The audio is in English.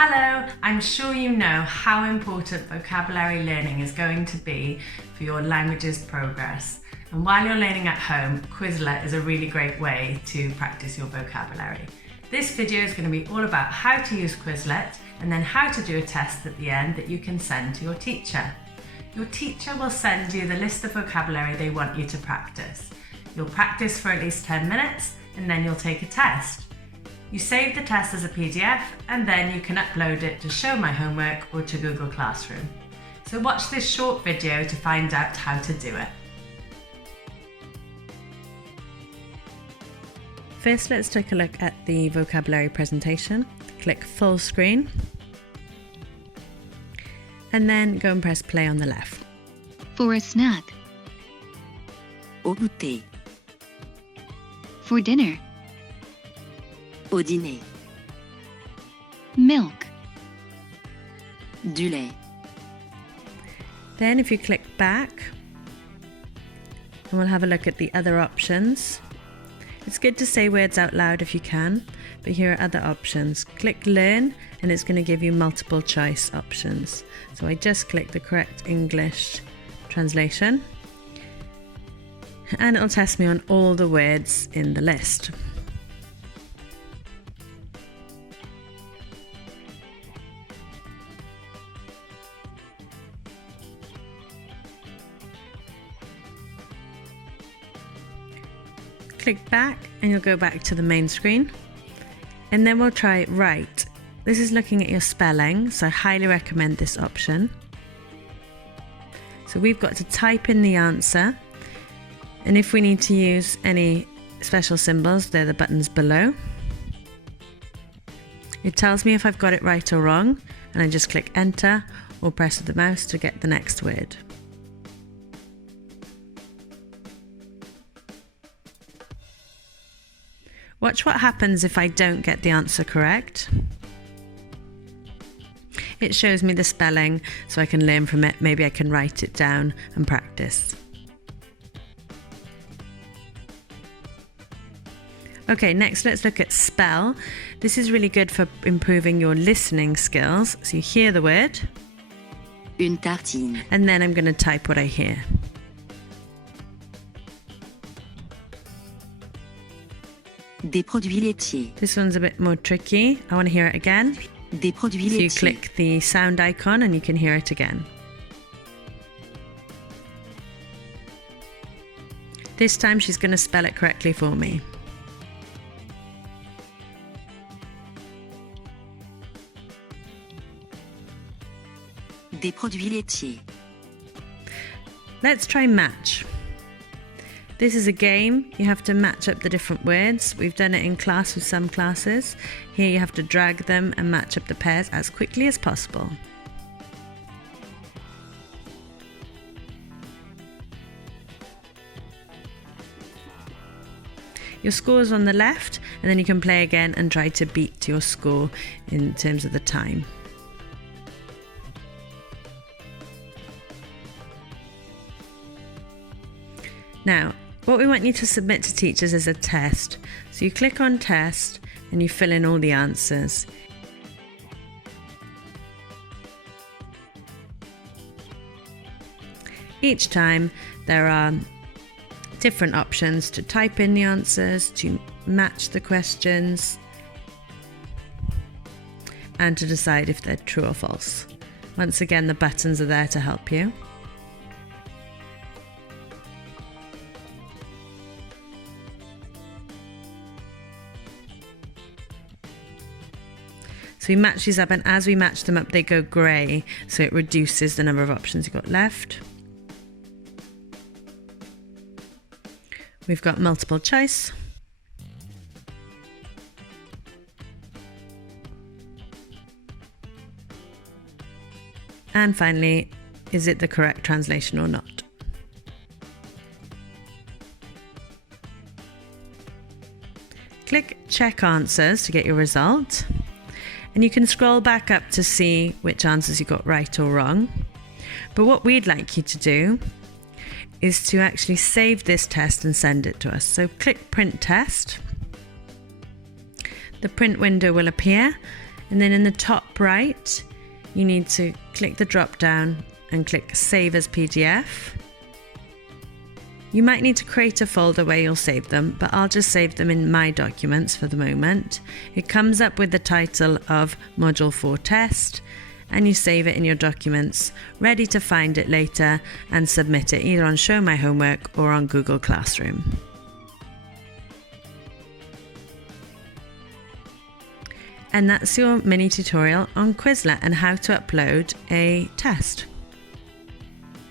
Hello, I'm sure you know how important vocabulary learning is going to be for your language's progress. And while you're learning at home, Quizlet is a really great way to practice your vocabulary. This video is going to be all about how to use Quizlet and then how to do a test at the end that you can send to your teacher. Your teacher will send you the list of vocabulary they want you to practice. You'll practice for at least 10 minutes and then you'll take a test. You save the test as a PDF and then you can upload it to Show My Homework or to Google Classroom. So watch this short video to find out how to do it. First, let's take a look at the vocabulary presentation. Click full screen and then go and press play on the left. For a snack. Au goûter. For dinner. Au dîner. Milk. Du lait. Then if you click back, and we'll have a look at the other options. It's good to say words out loud if you can, but here are other options. Click learn and it's going to give you multiple choice options. So I just click the correct English translation and it'll test me on all the words in the list. Click back and you'll go back to the main screen and then we'll try write. This is looking at your spelling, so I highly recommend this option. So we've got to type in the answer, and if we need to use any special symbols, they're the buttons below. It tells me if I've got it right or wrong, and I just click enter or press with the mouse to get the next word. Watch what happens if I don't get the answer correct. It shows me the spelling so I can learn from it. Maybe I can write it down and practice. Okay, next let's look at spell. This is really good for improving your listening skills. So you hear the word. Une tartine. And then I'm going to type what I hear. Des produits laitiers. This one's a bit more tricky. I want to hear it again. Des produits So you laitiers. click the sound icon and you can hear it again. This time she's going to spell it correctly for me. Des produits laitiers. Let's try match. This is a game. You have to match up the different words. We've done it in class with some classes. Here you have to drag them and match up the pairs as quickly as possible. Your score is on the left, and then you can play again and try to beat your score in terms of the time. Now, what we want you to submit to teachers is a test. So you click on test and you fill in all the answers. Each time there are different options to type in the answers, to match the questions, and to decide if they're true or false. Once again, the buttons are there to help you. So we match these up, and as we match them up, they go grey, so it reduces the number of options you've got left. We've got multiple choice. And finally, is it the correct translation or not? Click check answers to get your result. And you can scroll back up to see which answers you got right or wrong. But what we'd like you to do is to actually save this test and send it to us. So click print test. The print window will appear And then in the top right, you need to click the drop down and click Save as PDF. You might need to create a folder where you'll save them, but I'll just save them in my documents for the moment. It comes up with the title of Module 4 Test, and you save it in your documents, ready to find it later and submit it either on Show My Homework or on Google Classroom. And that's your mini tutorial on Quizlet and how to upload a test.